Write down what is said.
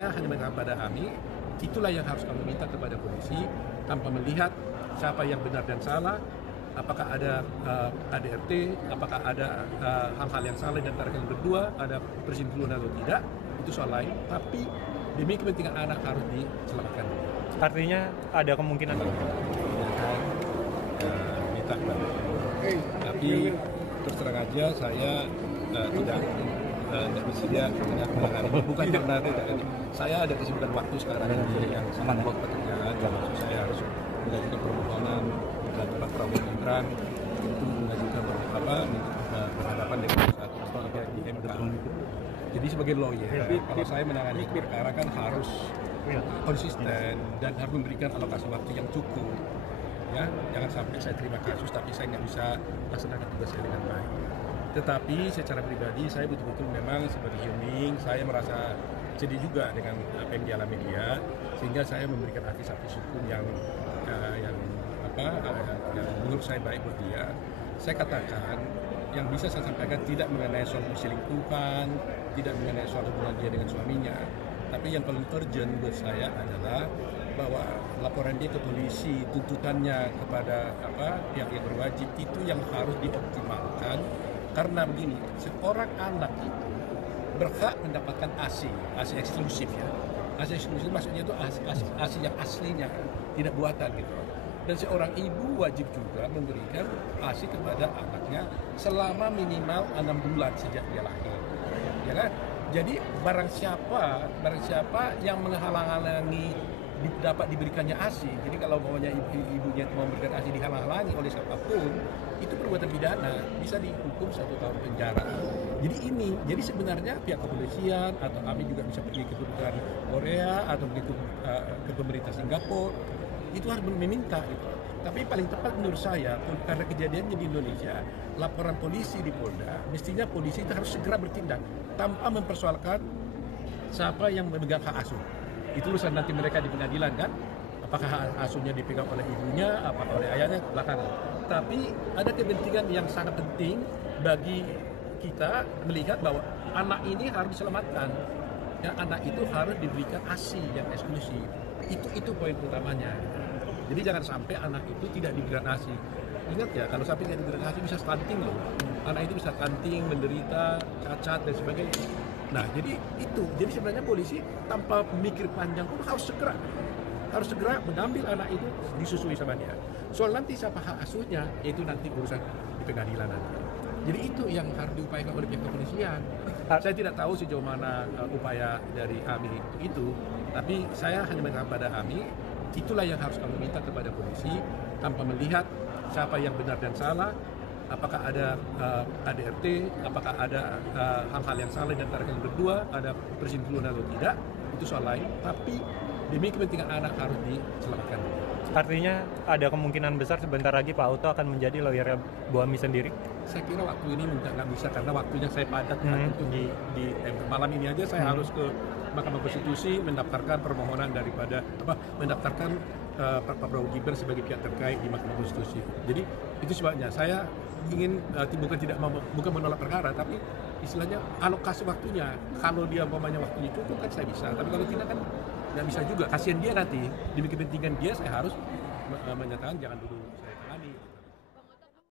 Saya hanya minta pada kami, itulah yang harus kami minta kepada polisi tanpa melihat siapa yang benar dan salah, apakah ada ADRT, apakah ada hal-hal yang salah di antara kalian berdua, ada perselingkuhan atau tidak, itu soal lain. Tapi demi kepentingan anak harus diselamatkan. Artinya ada kemungkinan minta tapi terus terang aja saya tidak bersedia menangani. Bukan karena tidak, saya ada kesibukan waktu sekarang ini yang sangat blok pekerjaan. Maksud saya harus mengajukan permohonan dan Pak Prabowo Gibran untuk mengajukan berhadapan dengan satu di MK. Jadi sebagai lawyer, kalau saya menangani perkara kan harus konsisten dan harus memberikan alokasi waktu yang cukup. Ya, jangan sampai saya terima kasus tapi saya nggak bisa laksanakan tugas saya dengan baik. Tetapi secara pribadi saya betul-betul memang sebagai human saya merasa sedih juga dengan apa yang dialami dia, sehingga saya memberikan artis-artis hukum yang menurut saya baik buat dia. Saya katakan yang bisa saya sampaikan tidak mengenai soal perselingkuhan, tidak mengenai soal hubungan dia dengan suaminya, tapi yang paling urgent buat saya adalah bahwa laporan dia ke polisi, tuntutannya kepada pihak yang berwajib itu yang harus dioptimalkan. Karena begini, seorang anak itu berhak mendapatkan ASI eksklusif ya. ASI eksklusif maksudnya itu ASI yang aslinya, tidak buatan gitu. Dan seorang ibu wajib juga memberikan ASI kepada anaknya selama minimal 6 bulan sejak dia lahir. Ya kan? Jadi barang siapa yang menghalang-halangi dapat diberikannya ASI. Jadi kalau maunya ibunya mau memberikan ASI dihalang-halangi oleh siapapun, itu perbuatan pidana, bisa dihukum 1 tahun penjara. Jadi sebenarnya pihak kepolisian atau kami juga bisa pergi ke kedutaan Korea atau ke pemerintah Singapura, itu harus meminta gitu. Tapi paling tepat menurut saya, karena kejadiannya di Indonesia, laporan polisi di Polda, mestinya polisi itu harus segera bertindak tanpa mempersoalkan siapa yang memegang hak asuh. Itu urusan nanti mereka di pengadilan kan, apakah hak asuhnya dipegang oleh ibunya, apakah oleh ayahnya, belakangan. Tapi ada kepentingan yang sangat penting bagi kita melihat bahwa anak ini harus diselamatkan. Ya, anak itu harus diberikan ASI yang eksklusif. Itu poin utamanya. Jadi jangan sampai anak itu tidak diberikan ASI. Ingat ya, kalau sampai tidak diberikan ASI bisa stunting loh. Anak itu bisa stunting, menderita, cacat dan sebagainya. Nah, jadi sebenarnya polisi tanpa mikir panjang pun harus segera mengambil anak itu disusui sama dia. Soal nanti siapa hak asuhnya, itu nanti urusan di pengadilan nanti. Jadi itu yang harus diupayakan oleh pihak kepolisian. Saya tidak tahu sejauh mana upaya dari kami itu, tapi saya hanya minta pada kami, itulah yang harus kami minta kepada polisi tanpa melihat siapa yang benar dan salah, apakah ada ADRT, apakah ada hal-hal yang salah di antara kalian berdua, ada perselingkuhan atau tidak, itu soal lain. Tapi demi kepentingan anak harus diselamatkan. Artinya ada kemungkinan besar sebentar lagi Pak Auto akan menjadi lawyer Bu Ami sendiri? Saya kira waktu ini nggak bisa karena waktunya saya padat untuk di malam ini aja saya harus ke Mahkamah Konstitusi mendaftarkan permohonan mendaftarkan Pak Prabowo Gibran sebagai pihak terkait di Mahkamah Konstitusi. Jadi itu sebabnya saya ingin bukan menolak perkara, tapi istilahnya alokasi waktunya. Kalau dia umpamanya waktunya cukup kan saya bisa, tapi kalau tidak kan nggak bisa juga. Kasihan dia nanti, demi kepentingan dia saya harus menyatakan jangan dulu.